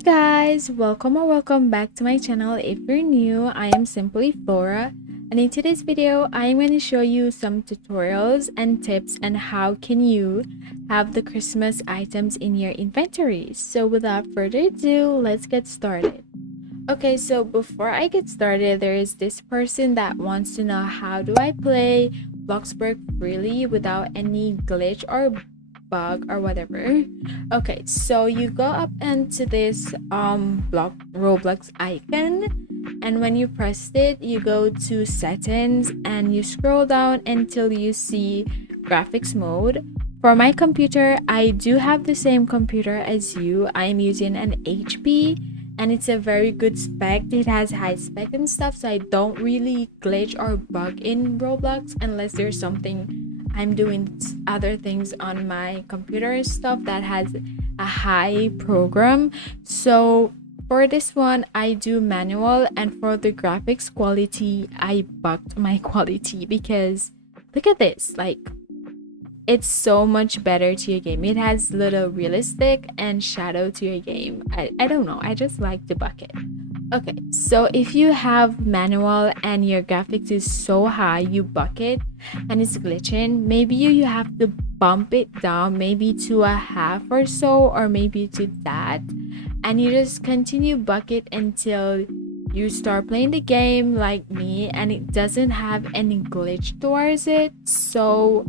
Hey guys, welcome or welcome back to my channel. If you're new, I am Simply Flora, and in today's video I am going to show you some tutorials and tips on how can you have the Christmas items in your inventory. So without further ado, let's get started. Okay, so before I get started, there is this person that wants to know how do I play Bloxburg freely without any glitch or bug or whatever. Okay, so you go up into this roblox icon, and when you press it, you go to settings and you scroll down until you see graphics mode. For my computer, I do have the same computer as you. I'm using an HP, and it's a very good spec. It has high spec and stuff, so I don't really glitch or bug in Roblox unless there's something I'm doing other things on my computer and stuff that has a high program. So for this one, I do manual, and for the graphics quality, I bugged my quality because look at this, like it's so much better to your game. It has little realistic and shadow to your game. I don't know, I just like to buck it. Okay, so if you have manual and your graphics is so high, you bucket and it's glitching, maybe you have to bump it down maybe to a half or so, or maybe to that, and you just continue bucket until you start playing the game like me and it doesn't have any glitch towards it. So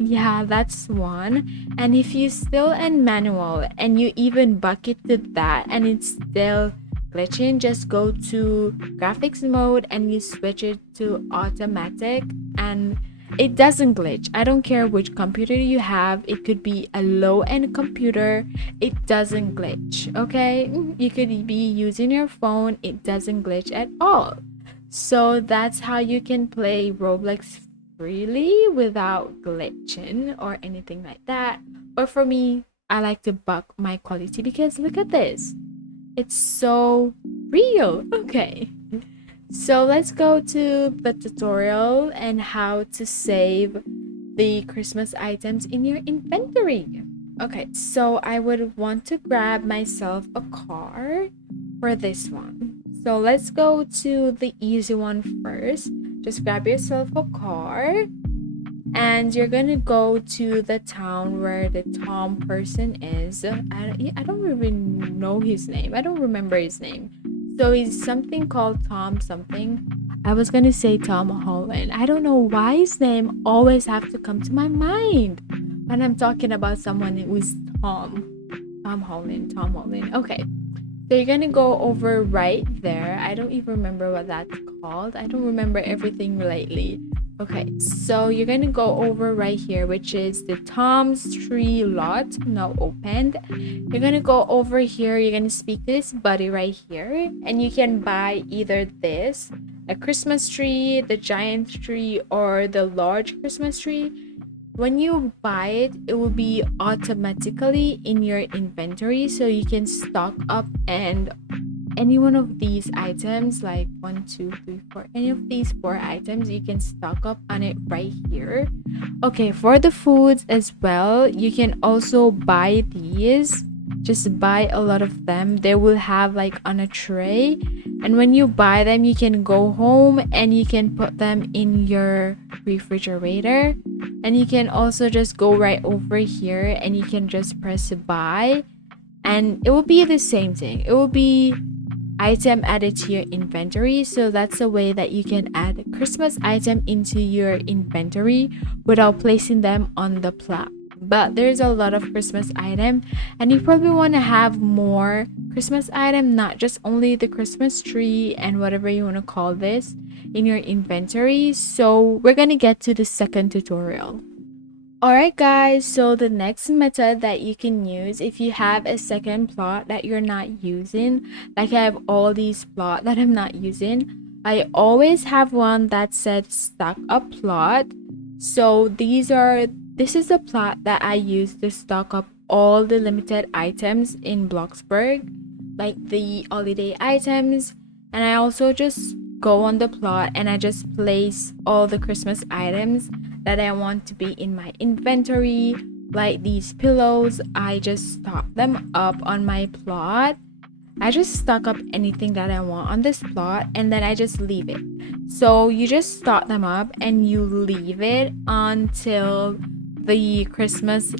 yeah, that's one. And if you still in manual and you even bucket to that and it's still glitching, just go to graphics mode and you switch it to automatic and it doesn't glitch. I don't care which computer you have, it could be a low-end computer, it doesn't glitch. Okay, you could be using your phone, it doesn't glitch at all. So that's how you can play Roblox freely without glitching or anything like that. But for me, I like to buck my quality because look at this, it's so real. Okay, so let's go to the tutorial and how to save the Christmas items in your inventory. Okay, so I would want to grab myself a car for this one. So let's go to the easy one first. Just grab yourself a car and you're gonna go to the town where the Tom person is. I don't even know his name. I don't remember his name. So he's something called Tom something. I was gonna say Tom Holland. I don't know why his name always have to come to my mind when I'm talking about someone who's Tom. Tom Holland. Tom Holland. Okay. So you're gonna go over right there. I don't even remember what that's called. I don't remember everything lately. Okay, so you're gonna go over right here, which is the Tom's Tree lot, now opened. You're gonna go over here, you're gonna speak to this buddy right here, and you can buy either this, a Christmas tree, the giant tree, or the large Christmas tree. When you buy it, it will be automatically in your inventory, so you can stock up and any one of these items, like 1 2 3 4, any of these 4 items, you can stock up on it right here. Okay, for the foods as well, you can also buy these. Just buy a lot of them. They will have like on a tray, and when you buy them, you can go home and you can put them in your refrigerator. And you can also just go right over here and you can just press buy, and it will be the same thing. It will be item added to your inventory. So that's a way that you can add Christmas item into your inventory without placing them on the plot. But there's a lot of Christmas item, and you probably want to have more Christmas item, not just only the Christmas tree and whatever you want to call this in your inventory. So we're gonna get to the second tutorial. Alright guys, so the next method that you can use if you have a second plot that you're not using, like I have all these plot that I'm not using, I always have one that said stock up plot. So this is the plot that I use to stock up all the limited items in Bloxburg, like the holiday items, and I also just go on the plot and I just place all the Christmas items that I want to be in my inventory. Like these pillows, I just stock them up on my plot I just stock up anything that I want on this plot, and then I just leave it. So you just stock them up and you leave it until the Christmas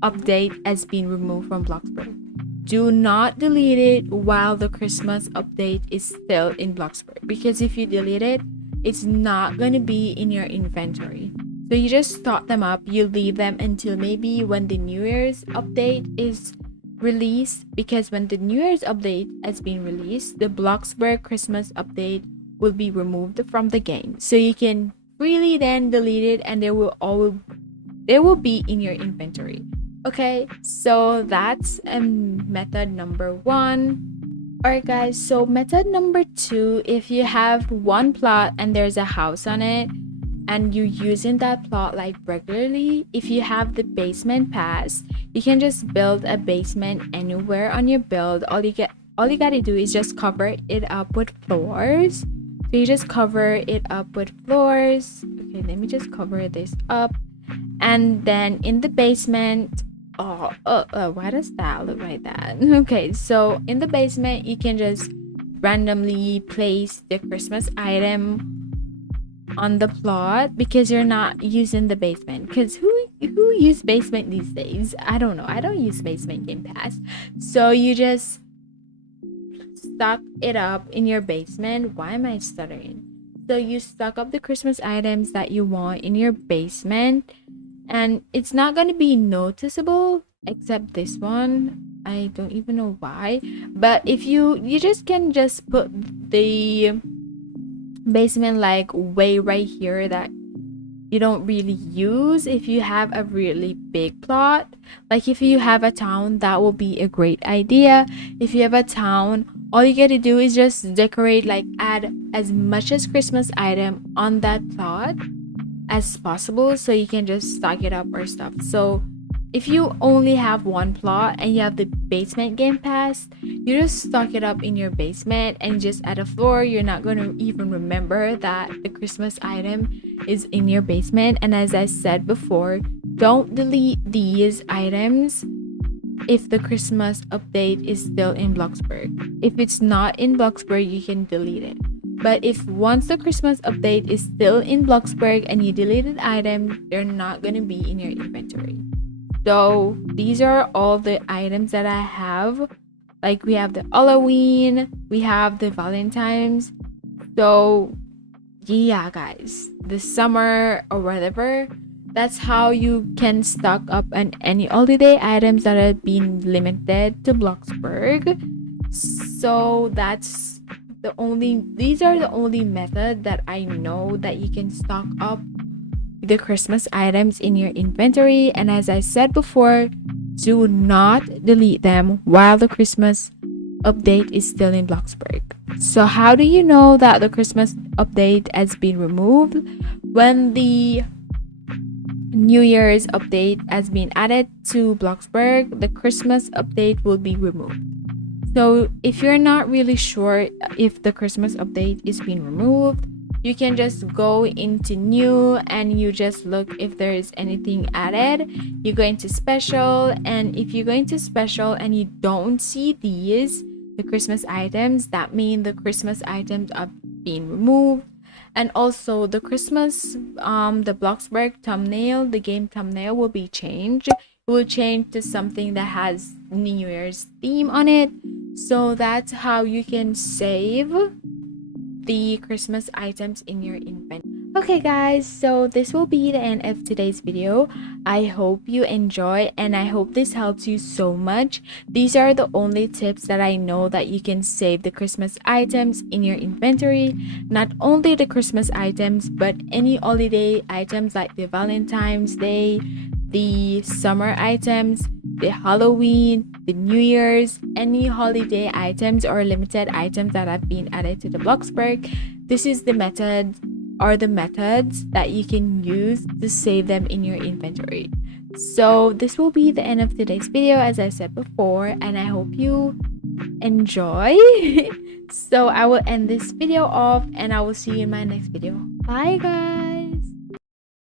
update has been removed from Bloxburg. Do not delete it while the Christmas update is still in Bloxburg, because if you delete it, it's not going to be in your inventory. So you just stock them up, you leave them until maybe when the New Year's update is released, because when the New Year's update has been released, the Bloxburg Christmas update will be removed from the game. So you can freely then delete it and they will be in your inventory. Okay, so that's method number 1. Alright guys, so method number 2, if you have one plot and there's a house on it and you're using that plot like regularly, if you have the basement pass, you can just build a basement anywhere on your build. All you gotta do is just cover it up with floors. So you just cover it up with floors. Okay, let me just cover this up. And then in the basement, why does that look like that? Okay, so in the basement you can just randomly place the Christmas item on the plot, because you're not using the basement. Because who use basement these days? I don't know. I don't use basement game pass. So you just stock it up in your basement. Why am I stuttering? So you stock up the Christmas items that you want in your basement, and it's not going to be noticeable except this one. I don't even know why, but if you just can just put the basement like way right here that you don't really use. If you have a really big plot, like if you have a town, that will be a great idea. If you have a town, all you gotta do is just decorate, like add as much as Christmas item on that plot as possible, so you can just stock it up or stuff. So if you only have one plot and you have the basement game pass, you just stock it up in your basement and just add a floor. You're not going to even remember that the Christmas item is in your basement. And as I said before, don't delete these items if the Christmas update is still in Bloxburg. If it's not in Bloxburg, you can delete it. But if once the Christmas update is still in Bloxburg and you deleted items, they're not going to be in your inventory. So these are all the items that I have. Like we have the Halloween, we have the Valentine's. So yeah guys, the summer or whatever, that's how you can stock up on any holiday items that have been limited to Bloxburg. So these are the only method that I know that you can stock up the Christmas items in your inventory. And as I said before, do not delete them while the Christmas update is still in Bloxburg. So how do you know that the Christmas update has been removed? When the New Year's update has been added to Bloxburg, the Christmas update will be removed. So if you're not really sure if the Christmas update is being removed, you can just go into new and you just look if there is anything added. You go into special, and if you go into special and you don't see the Christmas items, that means the Christmas items are being removed. And also the Christmas the Bloxburg thumbnail, the game thumbnail will be changed. It will change to something that has New Year's theme on it. So that's how you can save the Christmas items in your inventory. Okay guys, so this will be the end of today's video. I hope you enjoy and I hope this helps you so much. These are the only tips that I know that you can save the Christmas items in your inventory. Not only the Christmas items, but any holiday items like the Valentine's Day, the summer items, the Halloween, the New Year's, any holiday items or limited items that have been added to the Bloxburg. This is the method or the methods that you can use to save them in your inventory. So this will be the end of today's video, as I said before, and I hope you enjoy. So I will end this video off and I will see you in my next video. Bye guys.